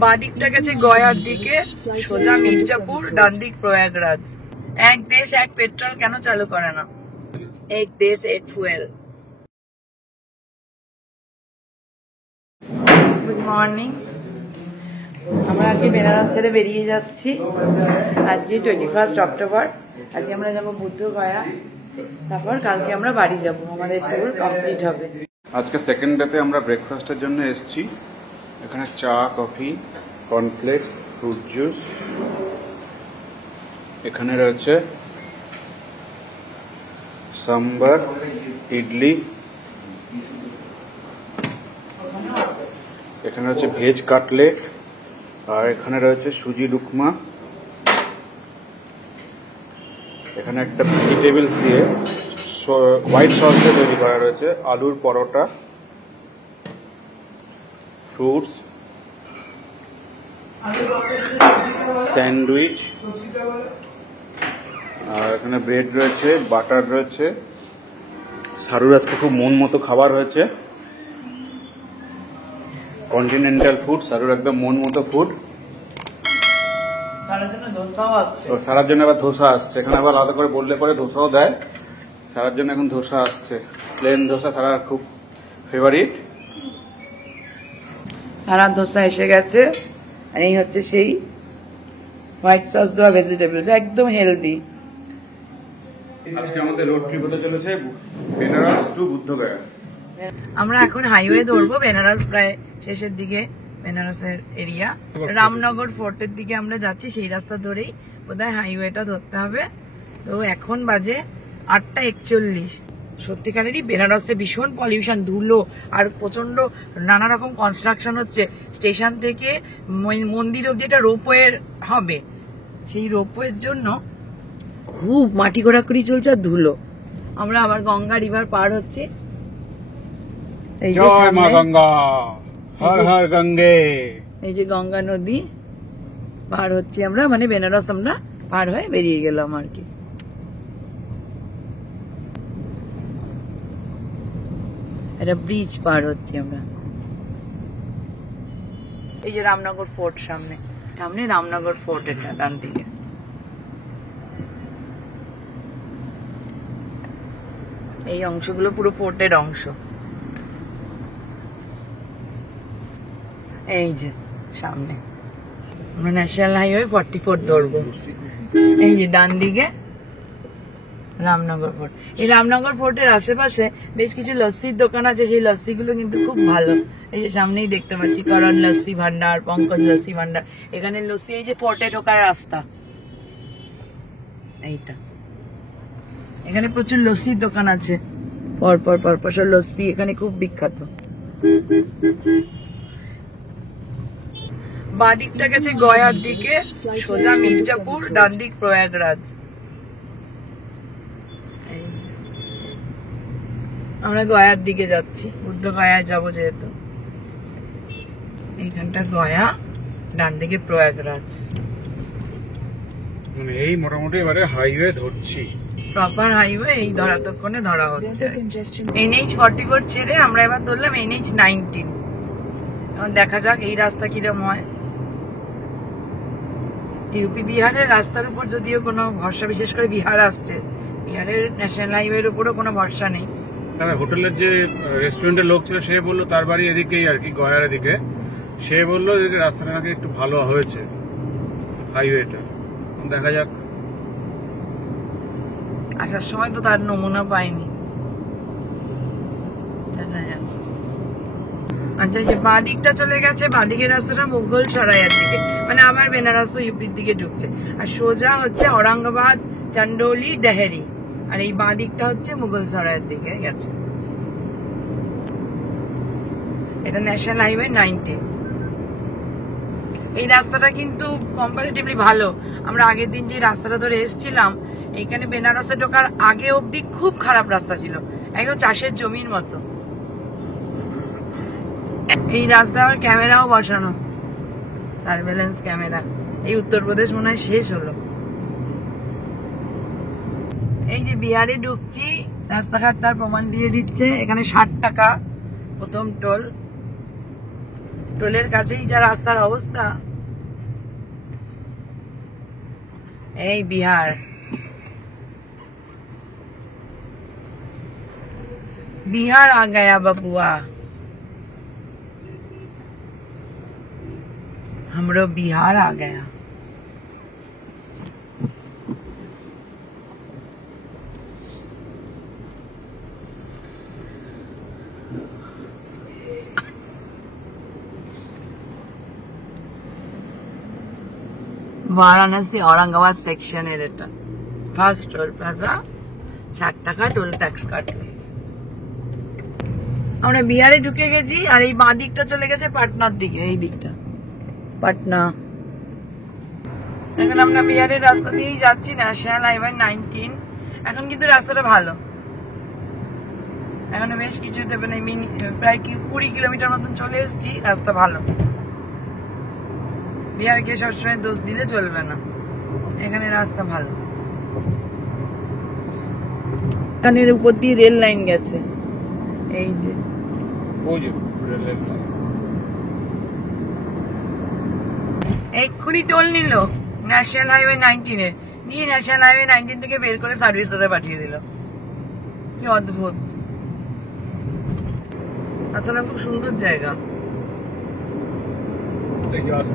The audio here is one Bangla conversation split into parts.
বাঁ দিকটা গেছে গয়ার দিকে, সোজা মির্জাপুর, ডান দিক প্রয়াগরাজ। এক দেশ এক পেট্রোল কেন চালু করে না? এক দেশ এক ফুয়েল। Good morning. আমরা আজকে বেনারস ছেড়ে বেরিয়ে যাচ্ছি। আজকে 21 অক্টোবর। আজকে আমরা যাবো বুদ্ধ গয়া, তারপর কালকে আমরা বাড়ি যাব, আমাদের ট্যুর কমপ্লিট হবে। আজকে সেকেন্ড ডেতে আমরা ব্রেকফাস্টের জন্য এসেছি। এখানে চা, কফি, কর্নফ্লেক্স, ফ্রুট জুস, এখানে রয়েছে সাম্বার, ইডলি, এখানে রয়েছে ভেজ কাটলেট, আর এখানে রয়েছে সুজি লুকমা। এখানে একটা ভেজিটেবলস দিয়ে হোয়াইট সস দিয়ে তৈরি করা রয়েছে, আলুর পরোটা, ফ্রুটস, স্যান্ডউইচ, আর এখানে ব্রেড রয়েছে, বাটার রয়েছে। সারুর আজকে খুব মন মতো খাবার হয়েছে, কন্টিনেন্টাল ফুড, সারুর একদম মন মতো ফুড। সারার জন্য আবার ধোসা আসছে, এখানে আবার আলাদা করে বললে পরে ধোসাও দেয়। সারার জন্য এখন ধোসা আসছে, প্লেন ধোসা সারার খুব ফেভারিট। সারা ধোসা এসে গেছে, আর এই হচ্ছে সেই হোয়াইট সস দেওয়া ভেজিটেবলস, একদম হেলদি। আজকে আমাদের রোড ট্রিপ হতে চলেছে বেনারস টু বুদ্ধগয়া। আমরা এখন হাইওয়ে ধরবো, বেনারস প্রায় শেষের দিকে, বেনারসের এরিয়া। রামনগর ফোর্টের দিকে আমরা যাচ্ছি, সেই রাস্তা ধরেই বোধহয় হাইওয়েটা ধরতে হবে। তো এখন বাজে 8:41। সত্যিকারেরই বেনারসে ভীষণ পলিউশন, ধুলো আর প্রচন্ড নানা রকম কনস্ট্রাকশন হচ্ছে। স্টেশন থেকে মন্দির অব্দি একটা রোপওয়ে হবে, সেই রোপওয়ের জন্য খুব মাটি ঘোরাঘুরি চলছে আর ধুলো। আমরা আবার গঙ্গা রিভার পার হচ্ছে। এই যে মা গঙ্গা, হর হর গঙ্গে। এই যে গঙ্গা নদী পার হচ্ছে আমরা, মানে বেনারস আমরা পার হয়ে বেরিয়ে গেলাম আর কি। একটা ব্রিজ পার হচ্ছি আমরা। এই যে রামনগর ফোর্ট সামনে, সামনে রামনগর ফোর্ট, এটা ডান দিকে। এই অংশগুলো পুরো ফোর্টের অংশ। এই যে সামনে আমরা ন্যাশনাল হাইওয়ে 44 ধরবো। এই যে ডান দিকে রামনগর ফোর্ট। এই রামনগর ফোর্টের আশেপাশে বেশ কিছু লস্যির দোকান আছে, সেই লস্যিগুলো কিন্তু খুব ভালো। এই যে সামনেই দেখতে পাচ্ছি করণ লস্যি ভান্ডার, পঙ্কজ লস্যি ভান্ডার। এখানে লস্যি, এই যে ফোর্টে ঢোকার রাস্তা এইটা, এখানে প্রচুর লস্যির দোকান আছে, পরপর পরপর সব লস্যি এখানে খুব বিখ্যাত। বাঁ দিকটা গেছে গয়ার দিকে, সোজা মির্জাপুর, ডান দিক প্রয়াগরাজ। আমরা গয়ার দিকে যাচ্ছি, বুদ্ধ গয়ায় যাবো যেহেতু। এইখানটা গয়া, ডান দিকে প্রয়াগরাজ। মানে এই মোটামুটি এবারে হাইওয়ে ধরছি, প্রপার হাইওয়ে এই ধরাতক্ষণে ধরা হচ্ছে। NH 44 ছেড়ে আমরা এবার ধরলাম NH 19। এখন দেখা যাক এই রাস্তা কিরম হয়। ইউপি বিহারের রাস্তার উপর যদিও কোনো ভরসা, বিশেষ করে বিহার আসছে, বিহারের ন্যাশনাল হাইওয়ের উপরও কোনো ভরসা নেই। তাহলে হোটেলের যে রেস্টুরেন্টের লোক ছিল সে বললো তার বাড়ি এদিকেই আর কি, গয়ার এদিকে। সে বললো এদিকে রাস্তাটা নাকি একটু ভালো হয়েছে হাইওয়েটা, দেখা যাক। আসার সময় তো তার নমুনা পাইনি, দেখা যাক। আচ্ছা, যে বাঁ দিকটা চলে গেছে, বাঁ দিকের রাস্তাটা মুঘল সরাইয়ের দিকে, মানে আবার বেনারস ইউপির দিকে ঢুকছে। আর সোজা হচ্ছে ঔরঙ্গাবাদ, চন্ডৌলি, ডেহরি। আর এই বাঁ দিকটা হচ্ছে মুঘল সরাইয়ের দিকে গেছে। এটা ন্যাশনাল হাইওয়ে 19। এই রাস্তাটা কিন্তু কম্পারেটিভলি ভালো। আমরা আগের দিন যে রাস্তাটা ধরে এসেছিলাম, এখানে বেনারসে ঢোকার আগে অবধি খুব খারাপ রাস্তা ছিল, একদম চাষের জমির মতো। এই রাস্তা আবার ক্যামেরাও বসানো, সার্ভেলেন্স ক্যামেরা। এই উত্তরপ্রদেশ মনে হয় শেষ হলো। এই যে বিহারে ঢুকছি, রাস্তাঘাট তার প্রমাণ দিয়ে দিচ্ছে। এখানে 60 টাকা প্রথম টোল। টোলের কাছেই যা রাস্তার অবস্থা। এই বিহার, बिहार आ गया बबुआ, हमरो बिहार आ गया। वाराणसी औरंगाबाद सेक्शन এর এটা ফার্স্ট টোল প্লাজা। 60 টাকা টোল ট্যাক্স কাটবে। আমরা বিহারে ঢুকে গেছি আর এই বাঁ দিকটা চলে গেছে পাটনার দিকে। এই দিকটা পাটনা। এখন আমরা বিহারের রাস্তা দিয়েই যাচ্ছি, ন্যাশনাল হাইওয়ে 19। এখন কিন্তু রাস্তাটা ভালো, এখনো বেশ কিছু দেবে না, প্রায় 20 কিলোমিটার মতন চলে এসেছি। রাস্তা ভালো, বিহারকে সবসময় দোষ দিলে চলবে না, এখানে রাস্তা ভালো। এখানের উপর দিয়ে রেল লাইন গেছে, এই যে এক্ষুনি টোল নিল ন্যাশনাল হাইওয়ে 19 নিয়ে ন্যাশনাল হাইওয়ে 19 থেকে বের করে সার্ভিস রোডে পাঠিয়ে দিল। কি অদ্ভুত, আসলে খুব সুন্দর জায়গা।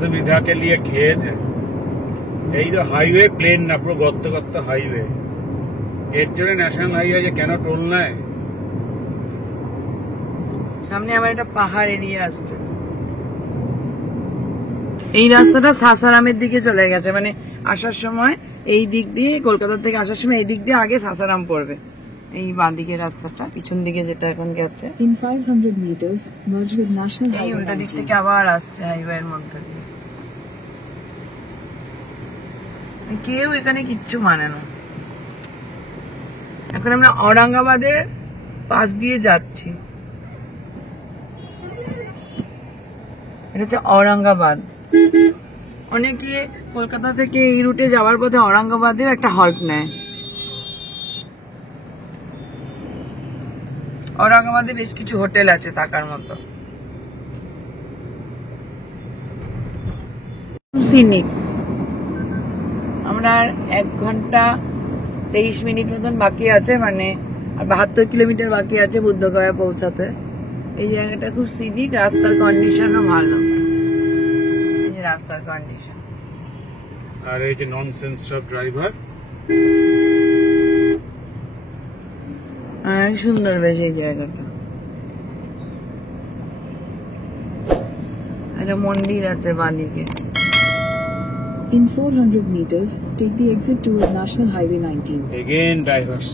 सुविधा के लिए खेत है, এই তো হাইওয়ে প্লেন না, পুরো গর্ত গর্ত হাইওয়ে। এর জন্য ন্যাশনাল হাইওয়ে যে কেন টোল নেয়। সামনে আবার একটা পাহাড় এরিয়া আসছে। এই রাস্তাটা সাসারামের দিকে চলে গেছে, মানে আসার সময় এই দিক দিয়ে, কলকাতা থেকে আসার সময় এই দিক দিয়ে আগে সাসারাম পড়বে। এই বাঁ দিকে রাস্তাটা, পিছন দিকে যেটা এখন গেছে In 500 meters, merge with National এই Highway উল্টা দিক 19. থেকে আবার আসছে হাইওয়ের মধ্যে দিয়ে। কেউ এখানে কিচ্ছু মানে না। এখন আমরা ঔরঙ্গাবাদের পাশ দিয়ে যাচ্ছি, এটা হচ্ছে ঔরঙ্গাবাদ। অনেকে কলকাতা থেকে এই রুটে যাওয়ার পথে ঔরঙ্গাবাদেও একটা হল্ট নেয়। ঔরঙ্গাবাদে বেশ কিছু হোটেল আছে থাকার মতো, সিনিক। আমরা 1 ঘন্টা 23 মিনিট মতন বাকি আছে, মানে আর 72 কিলোমিটার বাকি আছে বুদ্ধগয়া পৌঁছাতে। এই জায়গাটা খুব সিনিক, রাস্তার কন্ডিশনও ভালো। এই যে রাস্তার কন্ডিশন, আর এই যে ননসেন্স সব ড্রাইভার। সুন্দর বেশ এই জায়গাটা। একটা মন্দির আছে বাঁদিকে। In 400 meters, take the exit towards National Highway 19. Again drivers.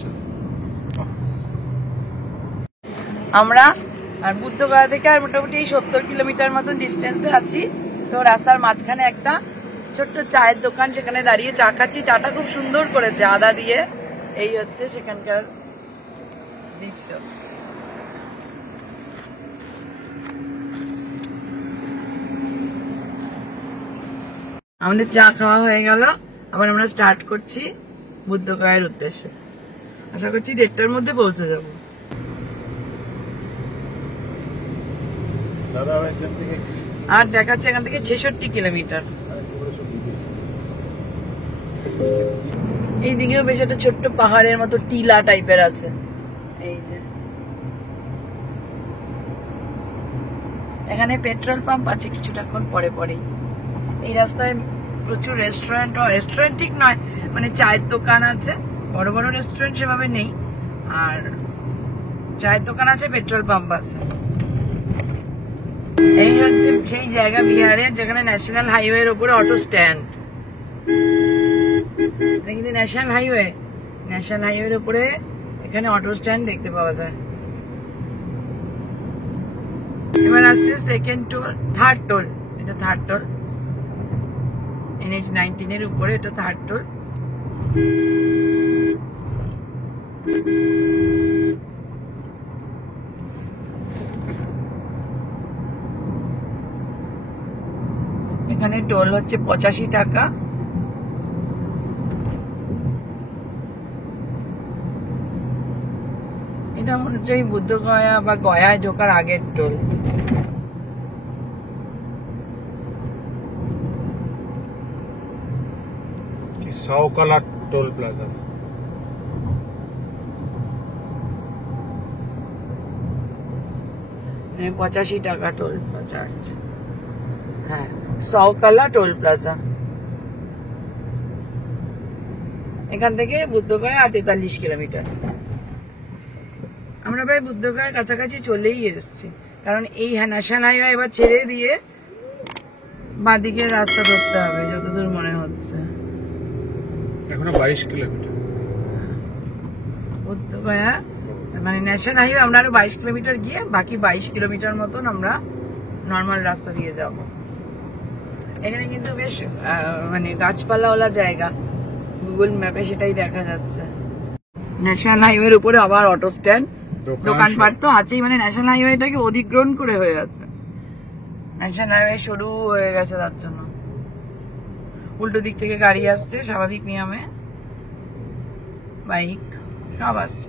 আমরা আর বুদ্ধগয়া থেকে আর মোটামুটি 70 কিলোমিটার মতন ডিস্টেন্সে আছি। তো রাস্তার মাঝখানে একটা ছোট্ট চায়ের দোকান, সেখানে দাঁড়িয়ে চা খাচ্ছি। চাটা খুব সুন্দর করেছে আদা দিয়ে। এই হচ্ছে সেখানকার দৃশ্য। আমাদের চা খাওয়া হয়ে গেল, আবার আমরা স্টার্ট করছি বুদ্ধগয়ার উদ্দেশ্যে। আশা করছি 1:30টার মধ্যে পৌঁছে যাব। আর দেখাচ্ছে এখান থেকে 66 কিলোমিটার। এই দিকেও বেশ একটা ছোট্ট পাহাড়ের মতো টিলা টাইপের আছে। এই যে এখানে পেট্রোল পাম্প আছে কিছুটাক্ষণ পরে পরেই। এই রাস্তায় প্রচুর রেস্টুরেন্ট ঠিক নয়, মানে চায়ের দোকান আছে। বড় বড় রেস্টুরেন্ট সেভাবে নেই, আর চায়ের দোকান আছে, পেট্রোল পাম্প আছে। এই হচ্ছে সেই জায়গা বিহারের যেখানে ন্যাশনাল হাইওয়ের উপরে অটো স্ট্যান্ড। কিন্তু ন্যাশনাল হাইওয়ের উপরে এখানে অটো স্ট্যান্ড দেখতে পাওয়া যায়। এবার আসছে থার্ড টোল। এটা থার্ড টোল, NH 19 এর উপরে এটা থার্ড টোল। এখানে টোল হচ্ছে 85 টাকা। এটা মনে হচ্ছে বুদ্ধগয়া বা গয়ায় ঢোকার আগের টোল। সাউকালা toll plaza. মানে 85 টাকা টোল প্লাজা আছে। হ্যাঁ, সাউকালা টোল প্লাজা। এখান থেকে বুদ্ধগয়া 43 কিলোমিটার। আমরা প্রায় বুদ্ধগয়ার কাছাকাছি চলেই এসেছি, কারণ এই ন্যাশনাল হাইওয়ে এবার ছেড়ে দিয়ে বাঁদিকের রাস্তা ধরতে হবে যতদূর মনে হচ্ছে। এখনো 22 কিলোমিটার বুদ্ধগয়া মানে ন্যাশনাল হাইওয়ে আমরা আরো 22 কিলোমিটার গিয়ে বাকি 22 কিলোমিটার মতন আমরা নর্মাল রাস্তা দিয়ে যাব। এখানে কিন্তু বেশ মানে গাছপালাওয়ালা জায়গা, গুগল ম্যাপে সেটাই দেখা যাচ্ছে। ন্যাশনাল হাইওয়ের উপরে আবার অটো স্ট্যান্ড, দোকানপাট তো আছেই, মানে ন্যাশনাল হাইওয়েটাকে অধিগ্রহণ করে হয়ে যাচ্ছে। ন্যাশনাল হাইওয়ে শুরু হয়ে গেছে, তার জন্য উল্টো দিক থেকে গাড়ি আসছে স্বাভাবিক নিয়মে, বাইক সব আসছে।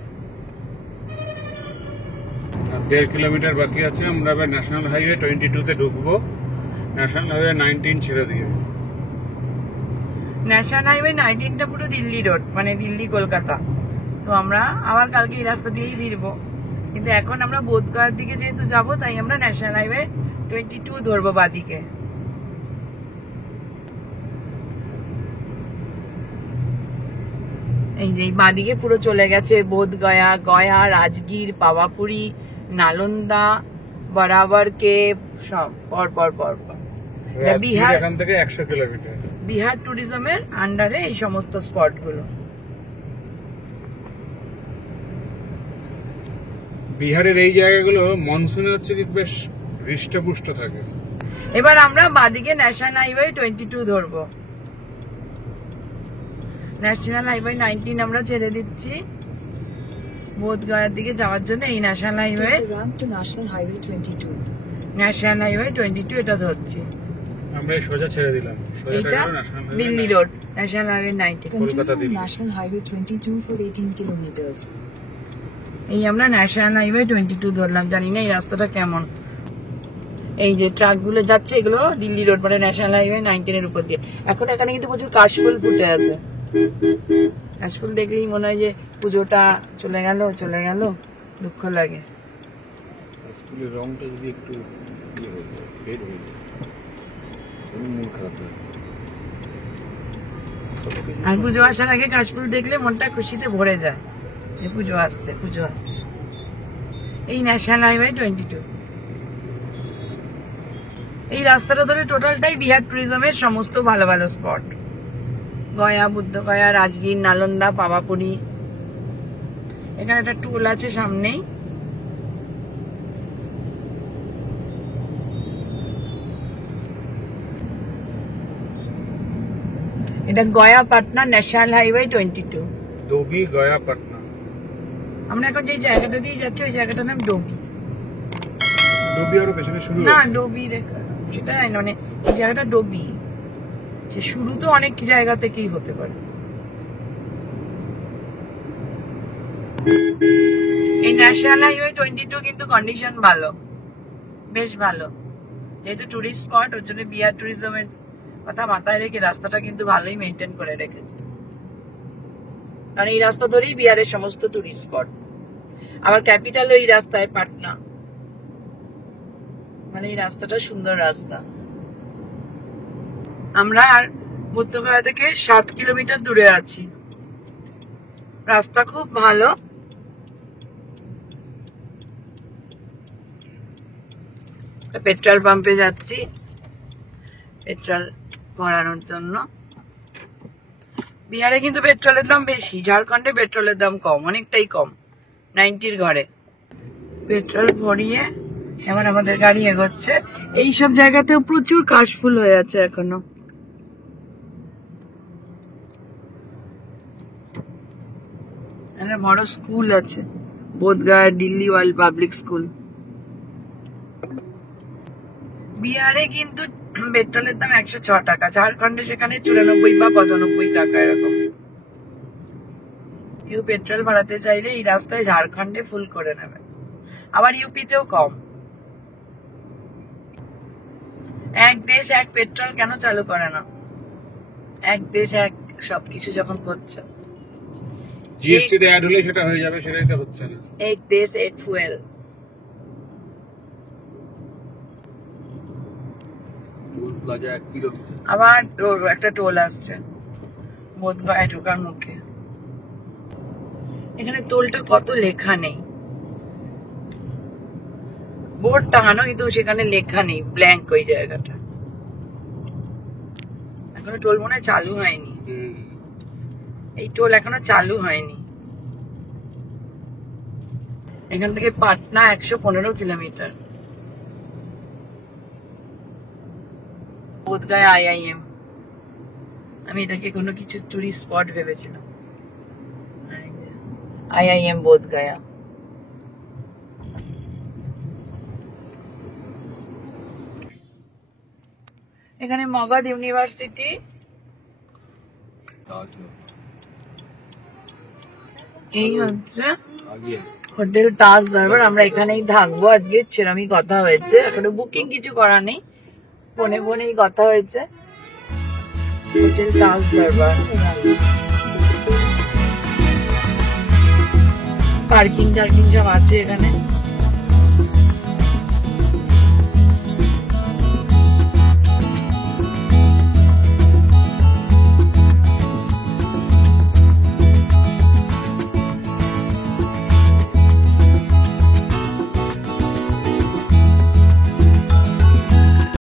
1.5 কিলোমিটার বাকি আছে, আমরা এবার ন্যাশনাল হাইওয়ে 22 তে ঢুকবো, ন্যাশনাল হাইওয়ে 19 ছেড়ে দিয়ে। ন্যাশনাল হাইওয়ে 19টা পুরো দিল্লি রোড, মানে দিল্লি কলকাতা। তো আমরা আবার কালকে এই রাস্তা দিয়েই ফিরবো, কিন্তু এখন আমরা বোধগয়ার দিকে যেহেতু যাবো তাই আমরা ন্যাশনাল হাইওয়ে 22 ধরবো বাদিকে। এই যে বাদিকে পুরো চলে গেছে বোধগয়া, গয়া, রাজগীর, পাওয়াপুরি, নালন্দা, বরাবর কে সব পর পর পর পর। বিহার, এখান থেকে 100 কিলোমিটার। বিহার ট্যুরিজমের আন্ডারে এই সমস্ত স্পট গুলো। বিহারের এই জায়গাগুলো মনসুনে হচ্ছে কি বেশ হৃষ্টপুষ্ট থাকে। এবার আমরা বাদিকে ন্যাশনাল হাইওয়ে 22 ধরবো। ন্যাশনাল হাইওয়ে 19 আমরা ছেড়ে দিচ্ছি বোধগয়ার দিকে যাওয়ার জন্য। এই national highway Take the ramp to National Highway 22. National highway 22 এটা ধরছি। আমরা এই সোজা ছেড়ে দিলাম, সোজা এটা গেল national highway Delhi road, national highway 19। Continue on Delhi. National Highway 22 for 18 kilometers. এই আমরা ন্যাশনাল হাইওয়ে 22 ধরলাম। জানি না এই রাস্তাটা কেমন। এই যে ট্রাক গুলো যাচ্ছে এগুলো দিল্লি রোড মানে ন্যাশনাল হাইওয়ে 19 এর উপর দিয়ে। এখন এখানে কিন্তু প্রচুর কাশফুল ফুটে আছে। কাশফুল দেখলেই মনে হয় যে পুজোটা চলে গেল, দুঃখ লাগে। স্কুলের রংটা যদি একটু ফেড হয়ে যায়, মন খারাপ হয়। আর পুজো আসার আগে কাশফুল দেখলে মনটা খুশিতে ভরে যায়, যে পুজো আসছে। এই ন্যাশনাল হাইওয়ে 22, এই রাস্তাটা ধরে টোটালটাই বিহার ট্যুরিজমের সমস্ত ভালো ভালো স্পট। গয়া, বুদ্ধগয়া, রাজগীর, নালন্দা, পাওয়াপুরি। এখানে একটা টুল আছে সামনেই। এটা Gaya Patna national highway 22। Dobby, Gaya, Patna. আমরা এখন যে জায়গাটা দিয়ে যাচ্ছি ওই জায়গাটার নাম ডোবি। ডোবি আরো পেছনে শুরু না, হয়েছে। ডোবি সেটা মানে এই জায়গাটা ডোবি, যে শুরু তো অনেক জায়গা থেকেই হতে পারে। এই ন্যাশনাল হাইওয়ে 22 কিন্তু কন্ডিশন ভালো, বেশ ভালো। যেহেতু টুরিস্ট স্পট, ওর জন্য বিহার ট্যুরিজমের কথা মাথায় রেখে রাস্তাটা কিন্তু ভালোই মেনটেন করে রেখেছে। কারণ এই রাস্তা ধরেই বিহারের সমস্ত টুরিস্ট স্পট। আবার ক্যাপিটাল ওই রাস্তায় পাটনা, মানে এই রাস্তাটা সুন্দর রাস্তা। আমরা আর বুদ্ধগয়া থেকে 7 কিলোমিটার দূরে আছি। রাস্তা খুব ভালো। পেট্রোল পাম্পে যাচ্ছি পেট্রোল ভরানোর জন্য। বিহারে কিন্তু পেট্রোলের দাম বেশি, ঝাড়খণ্ডে পেট্রোলের দাম কম, অনেকটাই কম, 90-র ঘরে। পেট্রোল ভরিয়ে এবার আমাদের গাড়ি এগোচ্ছে। এইসব জায়গাতেও প্রচুর কাশফুল হয়ে আছে এখনো। একটা বড় স্কুল আছে, Bodh Gaya Delhi world public school. বিহারে কিন্তু পেট্রোলের দাম 106 টাকা, ঝাড়খণ্ডে সেখানে 94 বা 95 টাকা এরকম। কেউ পেট্রোল ভরাতে চাইলে এই রাস্তায় ঝাড়খণ্ডে ফুল করে নেবে। আবার ইউপিতেও কম। এক দেশ এক পেট্রোল কেন চালু করে না? এক দেশ এক সবকিছু যখন করছে। জিএসটি তে অ্যাড হলে সেটা হয়ে যাবে, সেটাই তো হচ্ছে না। এক দেশ এক ফুয়েল। Plaza 1 kilometre. আবার একটা টোল আসছে বোধগয়া ঢোকার মুখে। এখানে টোলটা কত লেখা নেই, বোর্ড টাঙানো কিন্তু সেখানে লেখা নেই, ব্ল্যাঙ্ক ওই জায়গাটা। এখনো টোল মনে হয় চালু হয়নি, এই টোল এখনো চালু হয়নি। এখান থেকে পাটনা 115 কিলোমিটার। বোধগয়া IIM, আমি এটাকে কোনো কিছু টুরিস্ট স্পট ভেবেছিলাম। IIM বোধগয়া। এখানে মগধ ইউনিভার্সিটি, এই হচ্ছে হোটেল তাজ দরবার। আমরা এখানেই থাকবো আজকে, সেরকমই কথা হয়েছে। এখনো বুকিং কিছু করা নেই, ফোনে ফোনেই কথা হয়েছে। হোটেল তাজ দরবার। পার্কিং টার্কিং সব আছে এখানে।